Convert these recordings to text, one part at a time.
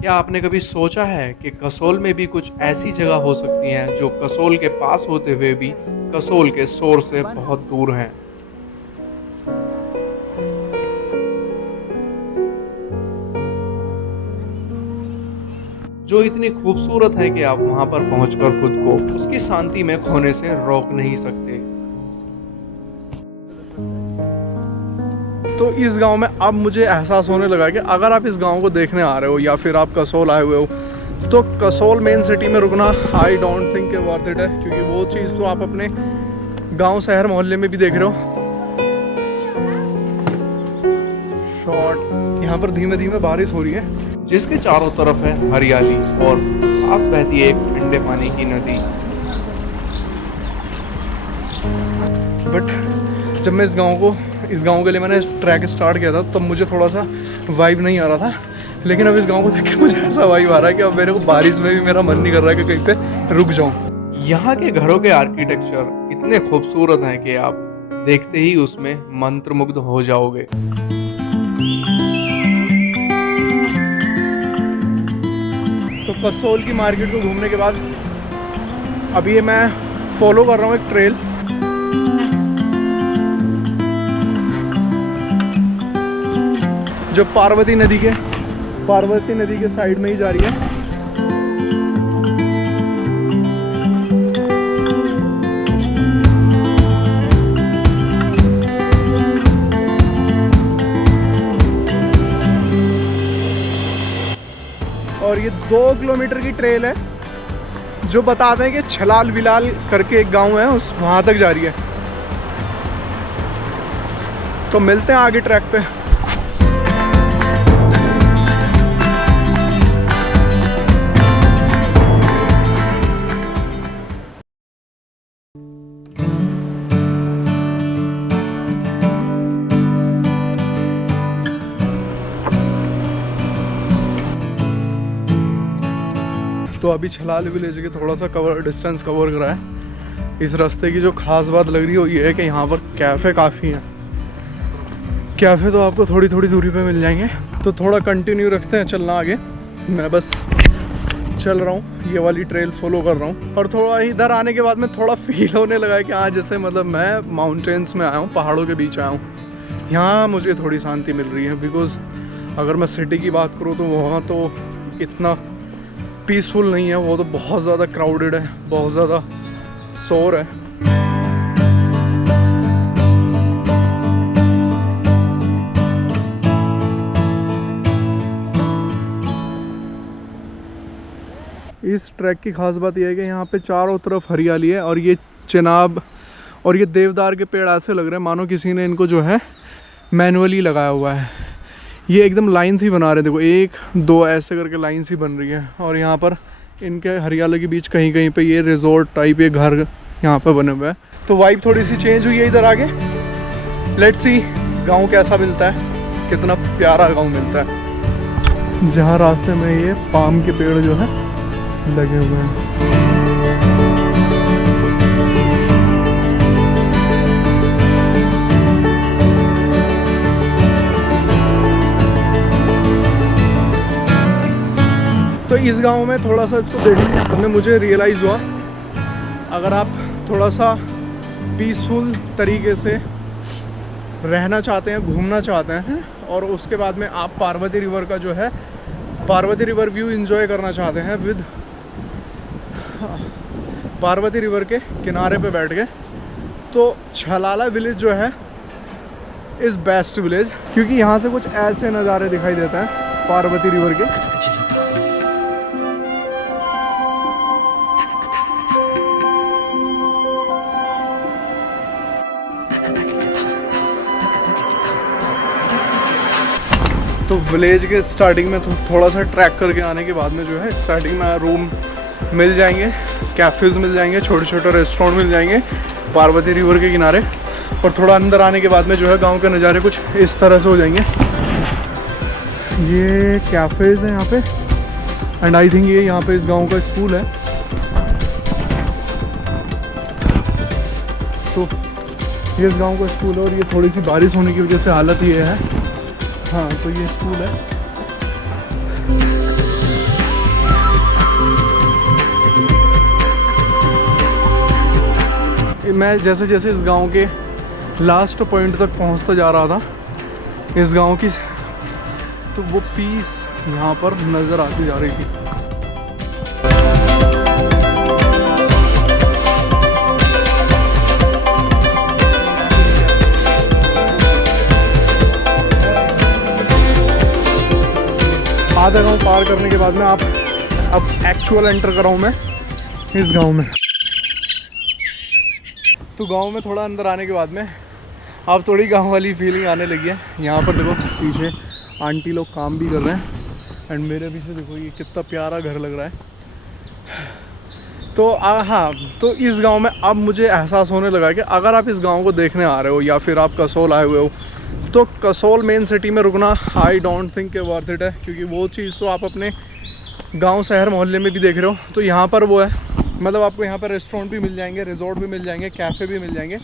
क्या आपने कभी सोचा है कि कसोल में भी कुछ ऐसी जगह हो सकती हैं जो कसोल के पास होते हुए भी कसोल के शोर से बहुत दूर हैं? जो इतनी खूबसूरत है कि आप वहां पर पहुंचकर खुद को उसकी शांति में खोने से रोक नहीं सकते। तो इस गांव में अब मुझे एहसास होने लगा कि अगर आप इस गांव को देखने आ रहे हो या फिर आप कसोल आए हुए हो तो कसोल मेन सिटी में रुकना I don't think worth it है, क्योंकि वो चीज़ तो आप अपने गांव शहर मोहल्ले में भी देख रहे हो। शॉर्ट यहाँ पर धीमे धीमे बारिश हो रही है जिसके चारों तरफ है हरियाली और पास बहती है एक ठंडे पानी की नदी। बट जब मैं इस गांव के लिए मैंने ट्रैक स्टार्ट किया था तब मुझे थोड़ा सा वाइब नहीं आ रहा था, लेकिन अब इस गांव को देख के मुझे ऐसा वाइब आ रहा है कि अब मेरे को बारिश में भी मेरा मन नहीं कर रहा है कि कहीं पे रुक जाऊं। यहाँ के घरों के आर्किटेक्चर इतने खूबसूरत हैं कि आप देखते ही उसमें मंत्रमुग्ध हो जाओगे। तो कसोल की मार्केट को घूमने के बाद अभी ये मैं फॉलो कर रहा हूँ एक ट्रेल। जो पार्वती नदी के साइड में ही जा रही है। और ये 2 किलोमीटर की ट्रेल है जो बताते हैं कि छलाल बिलाल करके एक गांव है उस वहां तक जा रही है। तो मिलते हैं आगे ट्रैक पे। तो अभी छलाल विलेज के थोड़ा सा डिस्टेंस कवर करा है। इस रास्ते की जो खास बात लग रही है वो ये है कि यहाँ पर कैफ़े काफ़ी हैं। कैफ़े तो आपको थोड़ी थोड़ी दूरी पे मिल जाएंगे। तो थोड़ा कंटिन्यू रखते हैं चलना आगे। मैं बस चल रहा हूँ, ये वाली ट्रेल फॉलो कर रहा हूँ। और थोड़ा इधर आने के बाद में थोड़ा फील होने लगा है कि हाँ जैसे मतलब मैं माउंटेन्स में आया हूँ, पहाड़ों के बीच आया हूँ। यहाँ मुझे थोड़ी शांति मिल रही है। बिकॉज़ अगर मैं सिटी की बात करूँ तो वहाँ तो इतना पीसफुल नहीं है, वो तो बहुत ज़्यादा क्राउडेड है, बहुत ज़्यादा शोर है। इस ट्रैक की खास बात यह है कि यहाँ पे चारों तरफ हरियाली है और ये चिनाब और ये देवदार के पेड़ ऐसे लग रहे हैं मानो किसी ने इनको जो है मैनुअली लगाया हुआ है। ये एकदम लाइन्स ही बना रहे हैं, देखो 1 2 ऐसे करके लाइन्स ही बन रही है। और यहाँ पर इनके हरियाली के बीच कहीं कहीं पे ये रिजॉर्ट टाइप ये घर यहाँ पे बने हुए हैं। तो वाइब थोड़ी सी चेंज हुई है इधर आगे। लेट्स सी गांव कैसा मिलता है, कितना प्यारा गांव मिलता है जहाँ रास्ते में ये पाम के पेड़ जो है लगे हुए हैं। तो इस गांव में थोड़ा सा इसको देखने में मुझे रियलाइज़ हुआ, अगर आप थोड़ा सा पीसफुल तरीके से रहना चाहते हैं, घूमना चाहते हैं और उसके बाद में आप पार्वती रिवर का जो है पार्वती रिवर व्यू एंजॉय करना चाहते हैं विद पार्वती रिवर के किनारे पे बैठ के, तो छलाला विलेज जो है इज़ बेस्ट विलेज। क्योंकि यहाँ से कुछ ऐसे नज़ारे दिखाई देते हैं पार्वती रिवर के। तो विलेज के स्टार्टिंग में थोड़ा सा ट्रैक करके आने के बाद में जो है स्टार्टिंग में रूम मिल जाएंगे, कैफ़ेज़ मिल जाएंगे, छोटे छोटे रेस्टोरेंट मिल जाएंगे पार्वती रिवर के किनारे। और थोड़ा अंदर आने के बाद में जो है गांव के नज़ारे कुछ इस तरह से हो जाएंगे। ये कैफ़ेज़ हैं यहाँ पे एंड आई थिंक ये यहाँ पे इस गांव का स्कूल है। तो ये इस गांव का स्कूल है और ये थोड़ी सी बारिश होने की वजह से हालत ये है। हाँ तो ये स्कूल है। मैं जैसे जैसे इस गांव के लास्ट पॉइंट तक पहुंचता जा रहा था इस गांव की, तो वो पीस यहाँ पर नज़र आती जा रही थी। आधा गांव पार करने के बाद में अब एक्चुअल एंटर कर रहा हूँ मैं इस गांव में। तो गांव में थोड़ा अंदर आने के बाद में अब थोड़ी गांव वाली फीलिंग आने लगी है। यहाँ पर देखो पीछे आंटी लोग काम भी कर रहे हैं एंड मेरे पीछे देखो ये कितना प्यारा घर लग रहा है। तो हाँ, तो इस गांव में अब मुझे एहसास होने लगा कि अगर आप इस गांव को देखने आ रहे हो या फिर आप कसोल आए हुए हो, तो कसोल मेन सिटी में रुकना आई डोंट थिंक के वर्थ इट है, क्योंकि वो चीज़ तो आप अपने गांव शहर मोहल्ले में भी देख रहे हो। तो यहाँ पर वो है, मतलब आपको यहाँ पर रेस्टोरेंट भी मिल जाएंगे, रिजॉर्ट भी मिल जाएंगे, कैफ़े भी मिल जाएंगे,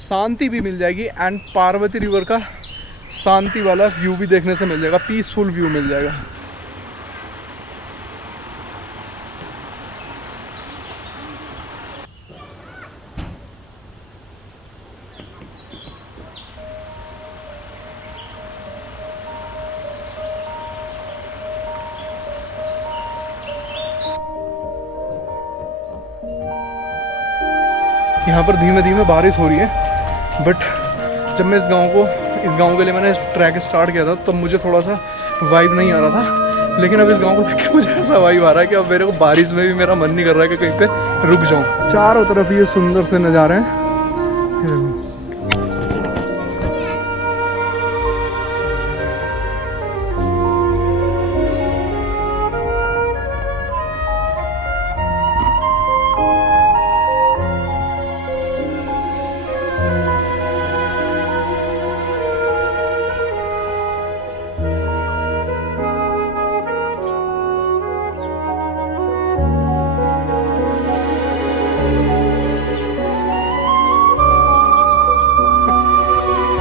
शांति भी मिल जाएगी एंड पार्वती रिवर का शांति वाला व्यू भी देखने से मिल जाएगा, पीसफुल व्यू मिल जाएगा। यहाँ पर धीमे धीमे बारिश हो रही है, बट जब मैं इस गांव के लिए मैंने ट्रैक स्टार्ट किया था तब मुझे थोड़ा सा वाइब नहीं आ रहा था, लेकिन अब इस गांव को देख के मुझे ऐसा वाइब आ रहा है कि अब मेरे को बारिश में भी मेरा मन नहीं कर रहा है कि कहीं पे रुक जाऊं। चारों तरफ ये सुंदर से नज़ारे हैं।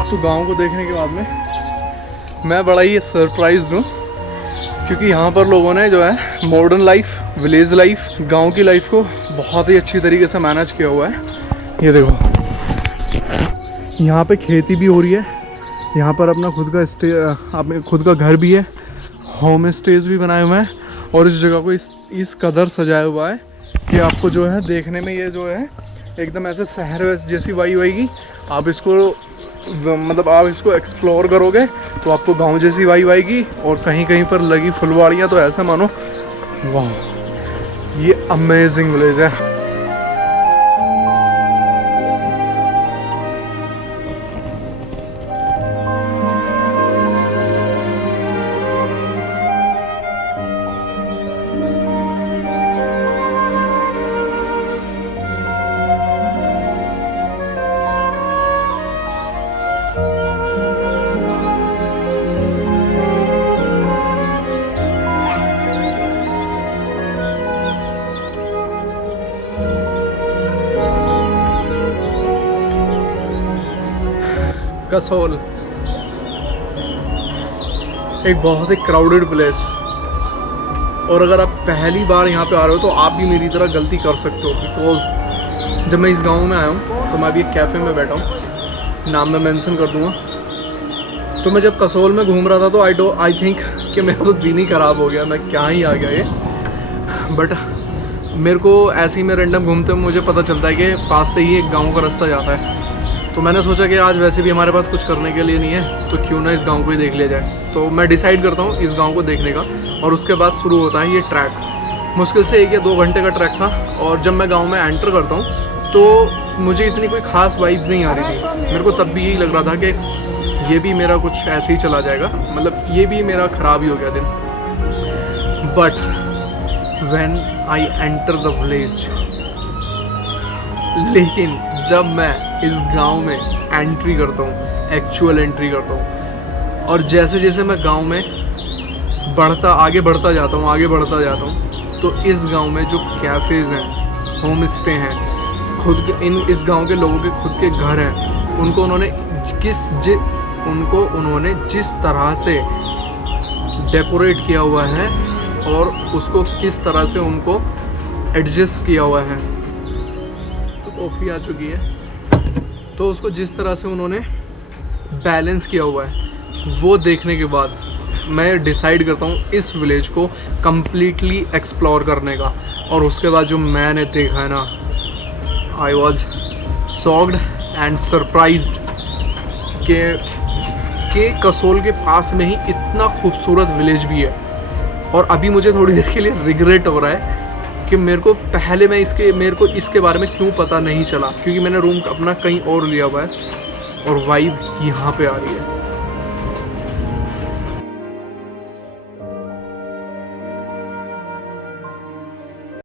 तो गांव को देखने के बाद में मैं बड़ा ही सरप्राइज्ड हूँ, क्योंकि यहाँ पर लोगों ने जो है मॉडर्न लाइफ, विलेज लाइफ, गांव की लाइफ को बहुत ही अच्छी तरीके से मैनेज किया हुआ है। ये देखो यहाँ पे खेती भी हो रही है, यहाँ पर अपना खुद का घर भी है, होम स्टेज भी बनाए हुए हैं और इस जगह को इस कदर सजाया हुआ है कि आपको जो है देखने में ये जो है एकदम ऐसे शहर जैसी वाइब आएगी। आप इसको आप इसको एक्सप्लोर करोगे तो आपको गांव जैसी वाइब आएगी, और कहीं कहीं पर लगी फुलवाड़ियाँ तो ऐसा मानो वाह ये अमेजिंग विलेज है। कसोल एक बहुत ही क्राउडेड प्लेस, और अगर आप पहली बार यहाँ पे आ रहे हो तो आप भी मेरी तरह गलती कर सकते हो, बिकॉज जब मैं इस गांव में आया हूँ तो मैं अभी एक कैफ़े में बैठा हूँ, नाम मैं मेंशन कर दूँगा। तो मैं जब कसोल में घूम रहा था तो आई थिंक कि मेरा तो दिन ही ख़राब हो गया, मैं क्या ही आ गया ये। बट मेरे को ऐसे ही में रैंडम घूमते हुए मुझे पता चलता है कि पास से ही एक गाँव का रास्ता जाता है, तो मैंने सोचा कि आज वैसे भी हमारे पास कुछ करने के लिए नहीं है तो क्यों ना इस गांव को ही देख लिया जाए। तो मैं डिसाइड करता हूँ इस गांव को देखने का, और उसके बाद शुरू होता है ये ट्रैक। मुश्किल से 1 या 2 घंटे का ट्रैक था, और जब मैं गांव में एंटर करता हूँ तो मुझे इतनी कोई ख़ास वाइब नहीं आ रही थी। मेरे को तब भी यही लग रहा था कि ये भी मेरा कुछ ऐसे ही चला जाएगा, मतलब ये भी मेरा ख़राब ही हो गया दिन। But when I enter the village, लेकिन जब मैं इस गांव में एंट्री करता हूँ, एक्चुअल एंट्री करता हूँ, और जैसे जैसे मैं गांव में आगे बढ़ता जाता हूँ तो इस गांव में जो कैफ़ेज़ हैं, होम स्टे हैं, इस गांव के लोगों के खुद के घर हैं, उनको उन्होंने जिस तरह से डेकोरेट किया हुआ है और उसको किस तरह से उनको एडजस्ट किया हुआ है। तो कॉफ़ी आ चुकी है तो उसको जिस तरह से उन्होंने बैलेंस किया हुआ है वो देखने के बाद मैं डिसाइड करता हूँ इस विलेज को कम्प्लीटली एक्सप्लोर करने का। और उसके बाद जो मैंने देखा है ना, I was shocked and surprised कि कसोल के पास में ही इतना खूबसूरत विलेज भी है। और अभी मुझे थोड़ी देर के लिए रिग्रेट हो रहा है कि मेरे को इसके बारे में क्यों पता नहीं चला, क्योंकि मैंने रूम अपना कहीं और लिया हुआ है और वाइब यहाँ पे आ रही है।